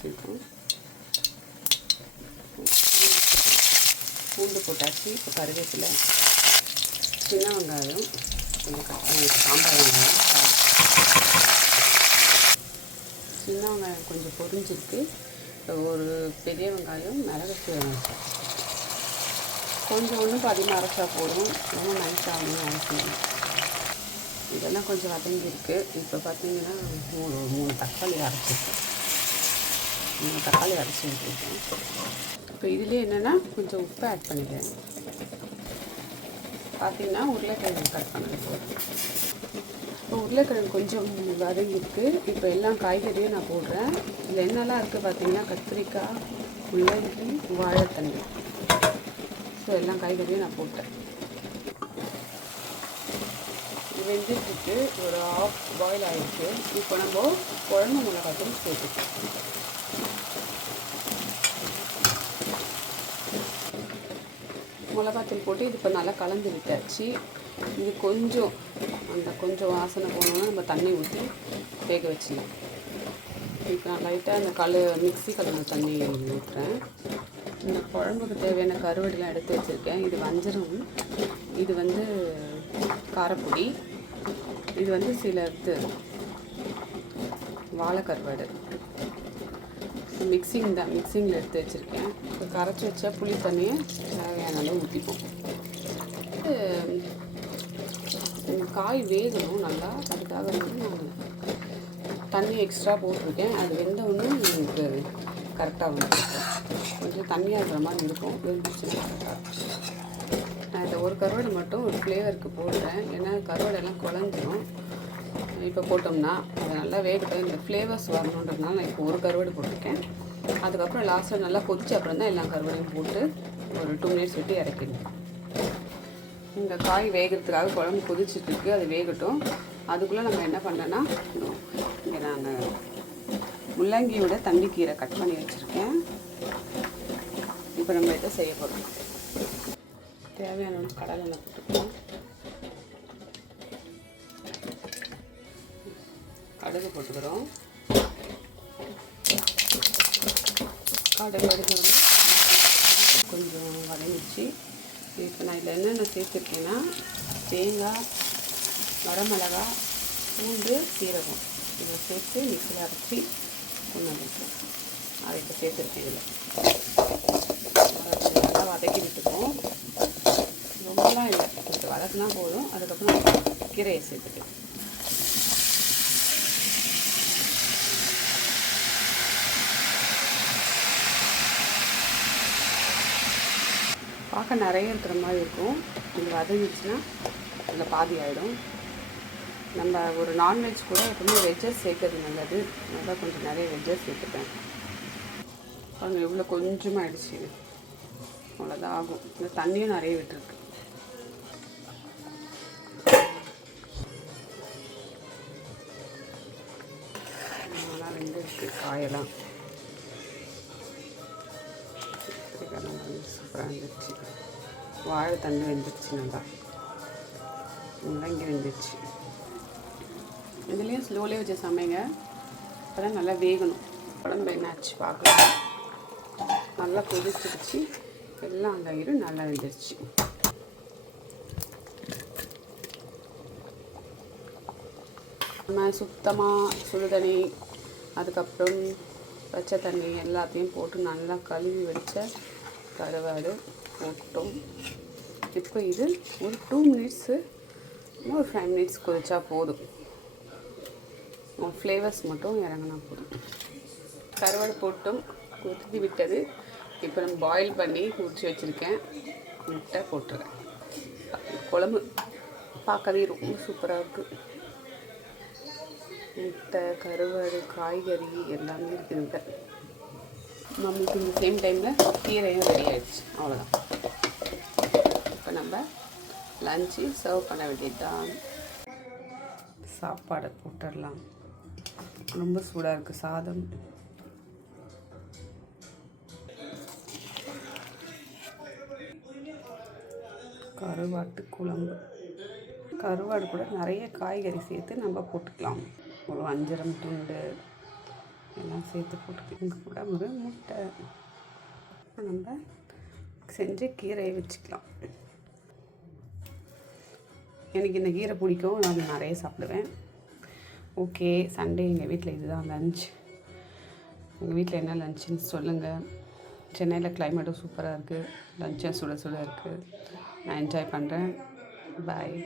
ஊற்றிருக்கோம். பூண்டு போட்டாச்சு. இப்போ கருவேப்பிலை, சின்ன வெங்காயம் கொஞ்சம் கட் பண்ணி சாம்பார் வெங்காயம், சின்ன வெங்காயம் கொஞ்சம் பொரிஞ்சிருக்கு. ஒரு பெரிய வெங்காயம், மிளகு சீரகம் கொஞ்சம் ஒன்றும் அதிகமாக அரைச்சா போதும், ரொம்ப நைஸாகணும் அவசியம். இதெல்லாம் கொஞ்சம் வதங்கியிருக்கு. இப்போ பார்த்தீங்கன்னா மூணு தக்காளி அரைச்சிருக்கேன். 3 தக்காளி அரைச்சி ஊற்றிருக்கேன். இப்போ இதுலேயே என்னென்னா கொஞ்சம் உப்பு ஆட் பண்ணிக்கிறேன். பார்த்தீங்கன்னா உருளைக்கிழங்கு கட் பண்ணது போதும். இப்போ உருளைக்கிழங்கு கொஞ்சம் வதங்கியிருக்கு. இப்போ எல்லா காய்கறியும் நான் போடுறேன். இதில் என்னெல்லாம் இருக்குது பார்த்தீங்கன்னா கத்திரிக்காய், முள்ளங்கி, வாழைத்தண்டு. ஸோ எல்லா காய்கறியும் நான் போட்டேன். வெந்துட்டுருக்கு. ஒரு ½ பாயில் ஆகிருக்கு. இப்போ நம்ம குழம்பு மிளகாத்தூள் சேர்த்துக்கலாம். மிளகாத்தூள் போட்டு இது இப்போ நல்லா கலந்து விட்டாச்சு. இது கொஞ்சம் கொஞ்சம் வாசனை போனோன்னா நம்ம தண்ணி ஊற்றி வேக வச்சிடலாம். இப்போ நான் லைட்டாக அந்த மிக்ஸி கலந்த தண்ணி ஊற்றுறேன். இந்த குழம்புக்கு தேவையான கருவடைலாம் எடுத்து வச்சுருக்கேன். இது வஞ்சரம், இது காரப்பொடி, இது சில வாழை கருவாடு. மிக்சிங்கில் எடுத்து வச்சுருக்கேன். இப்போ கரைச்சி வச்சா புளி தண்ணியை தேவையான அளவு ஊற்றிப்போம். காய் வேகணும் நல்லா, அதுக்காக நான் தண்ணி எக்ஸ்ட்ரா போட்டிருக்கேன். அது வெந்தவுடனே எனக்கு கரெக்டாக வந்துருக்கேன். கொஞ்சம் தண்ணியாக இருக்கிற மாதிரி இருக்கும். வெந்துச்சுன்னா நான் இந்த ஒரு கருவாடை மட்டும் ஒரு ஃப்ளேவருக்கு போடுறேன். ஏன்னா கருவாடெல்லாம் குழஞ்சிரும் இப்போ போட்டோம்னா. அது நல்லா வேகட்டும், இந்த ஃப்ளேவர்ஸ் வரணுன்றதுனால நான் இப்போ ஒரு கருவாடு போட்டிருக்கேன். அதுக்கப்புறம் லாஸ்ட்டில் நல்லா கொதிச்சு அப்புறம் தான் எல்லா கருவாடையும் போட்டு ஒரு 2 மினிட்ஸ் விட்டு இறக்கிடணும். இந்த காய் வேகிறதுக்காக குழம்பு கொதிச்சிட்ருக்கு, அது வேகட்டும். அதுக்குள்ளே நம்ம என்ன பண்ணேன்னா, இங்கே நான் முள்ளங்கியோட தண்டிக்கீரை கட் பண்ணி வச்சுருக்கேன். இப்போ நம்ம இதை செய்ய போகிறோம். தேவையான கடலை எண்ணெய் போட்டுக்கலாம். கடுகு போட்டுக்கிறோம். கடுகு கொஞ்சம் வதங்கிச்சு. இப்போ நான் இதில் என்னென்ன சேர்த்துருக்கேன்னா தேங்காய், வரமிளகா, பூண்டு, சீரகம் இதை சேர்த்து மிக்ஸியில் அரைச்சி கொண்டு வந்துருக்கேன். அதை இப்போ சேர்த்துருக்கேன். இதில் நல்லா வதக்கி விட்டுப்போம். ரொம்பலாம் இல்லை, கொஞ்சம் வதக்குனா போதும். அதுக்கப்புறம் கீரையை சேர்த்துக்கலாம். பார்க்க நிறைய இருக்கிற மாதிரி இருக்கும். இது வதங்கிச்சுன்னா அதில் பாதி ஆகிடும். நம்ம ஒரு நான்வெஜ் கூட எப்பவுமே வெஜ்ஜஸ் சேர்க்கறது நல்லது. நல்லா கொஞ்சம் நிறைய வெஜ்ஜஸ் சேர்த்துப்பேன். பாருங்கள் எவ்வளோ கொஞ்சமாக ஆகிடுச்சு. அவ்வளோதான் ஆகும். இந்த தண்ணியும் நிறைய விட்டுருக்கு. நல்லா வெந்துருக்கு காயெல்லாம். சூப்பராக வந்துடுச்சு. வாழைத்தண்டு வெந்துடுச்சு, நல்லா முள்ளங்கி வெந்துடுச்சு. இதுலேயும் ஸ்லோலே வச்சு சமைங்க, அப்போ தான் நல்லா வேகணும். குழம்பு என்னாச்சு பார்க்கலாம். நல்லா கொதிச்சிடுச்சு. எல்லாம் அந்த இரு நல்லா வெந்துடுச்சு. நம்ம சுத்தமாக சுடுதண்ணி, அதுக்கப்புறம் பச்சை தண்ணி எல்லாத்தையும் போட்டு நல்லா கழுவி வச்ச கருவாடு போட்டோம். இப்போ இது ஒரு 2 மினிட்ஸு ஒரு 5 மினிட்ஸ் கொதிச்சா போதும். ஃப்ளேவர்ஸ் மட்டும் இறங்கினா போதும். கருவாடு போட்டும் கொதித்து விட்டது. இப்போ நம்ம பாயில் பண்ணி ஊற்றி வச்சுருக்கேன். முட்டை போட்டுருக்கேன். குழம்பு பார்க்கவே ரொம்ப சூப்பராக இருக்குது. முட்டை, கருவாடு, காய்கறி எல்லாமே இருக்குதுங்க. நம்மளுக்கு இந்த சேம் டைமில் கீரையும் ரெடி ஆகிடுச்சு. அவ்வளோதான். இப்போ நம்ம லஞ்சு சர்வ் பண்ண வேண்டியது தான். சாப்பாடை போட்டுடலாம். ரொம்ப சூடாக இருக்குது சாதம். கருவாட்டு குழம்பு. கருவாடு கூட நிறைய காய்கறி சேர்த்து நம்ம போட்டுக்கலாம். ஒரு வஞ்சரம் துண்டு, எல்லாம் சேர்த்து போட்டுக்கிங்க கூட ஒரு முட்டை நம்ம செஞ்சு கீரையை வச்சுக்கலாம். எனக்கு இந்த கீரை பிடிக்கும், நான் நிறைய சாப்பிடுவேன். ஓகே, சண்டே எங்கள் வீட்டில் இதுதான் லன்ச். எங்கள் வீட்டில் என்ன லன்ச்சுன்னு சொல்லுங்கள். சென்னையில் கிளைமேட்டும் சூப்பராக இருக்குது, லன்ச்சும் சுட சுட இருக்குது. நான் என்ஜாய் பண்ணுறேன். பாய்.